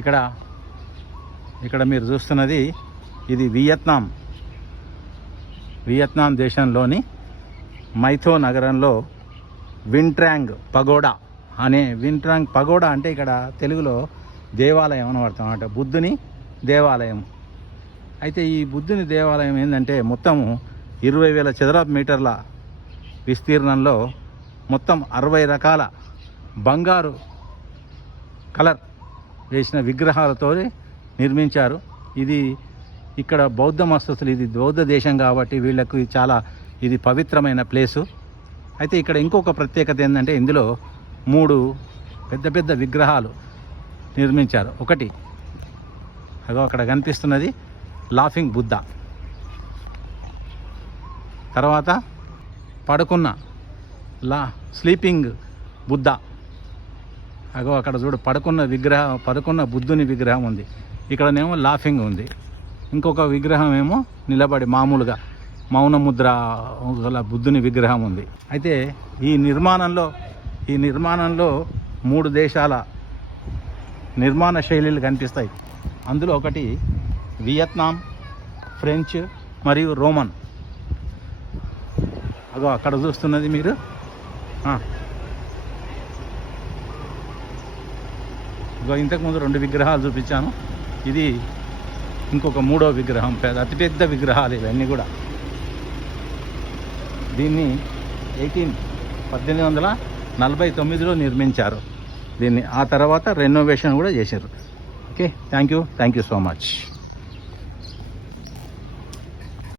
ఇక్కడ మీరు చూస్తున్నది ఇది వియత్నాం దేశంలోని మైథో నగరంలో వింట్రాంగ్ పగోడా అంటే ఇక్కడ తెలుగులో దేవాలయం అని అర్థం అన్నమాట, బుద్ధుని దేవాలయం. అయితే ఈ బుద్ధుని దేవాలయం ఏంటంటే మొత్తము 20,000 చదరపు మీటర్ల విస్తీర్ణంలో మొత్తం 60 రకాల బంగారు కలర్ వేసిన విగ్రహాలతో నిర్మించారు. ఇది ఇక్కడ బౌద్ధ మస్తస్తులు, ఇది బౌద్ధ దేశం కాబట్టి వీళ్ళకు ఇది పవిత్రమైన ప్లేసు. అయితే ఇక్కడ ఇంకొక ప్రత్యేకత ఏంటంటే ఇందులో 3 పెద్ద పెద్ద విగ్రహాలు నిర్మించారు. ఒకటి అక్కడ కనిపిస్తున్నది లాఫింగ్ బుద్ధ, తర్వాత పడుకున్న స్లీపింగ్ బుద్ధ, అక్కడ చూడు పడుకున్న బుద్ధుని విగ్రహం ఉంది. ఇక్కడనేమో లాఫింగ్ ఉంది. ఇంకొక విగ్రహం ఏమో నిలబడి మామూలుగా మౌన ముద్ర గల బుద్ధుని విగ్రహం ఉంది. అయితే ఈ నిర్మాణంలో 3 దేశాల నిర్మాణ శైలిలు కనిపిస్తాయి. అందులో ఒకటి వియత్నాం, ఫ్రెంచ్ మరియు రోమన్. అక్కడ చూస్తున్నది మీరు ఇంతకుముందు 2 విగ్రహాలు చూపించాను. ఇది ఇంకొక 3వ విగ్రహం, అతిపెద్ద విగ్రహాలు ఇవన్నీ కూడా. దీన్ని 1849లో నిర్మించారు దీన్ని. ఆ తర్వాత రెనోవేషన్ కూడా చేశారు. Okay, thank you so much.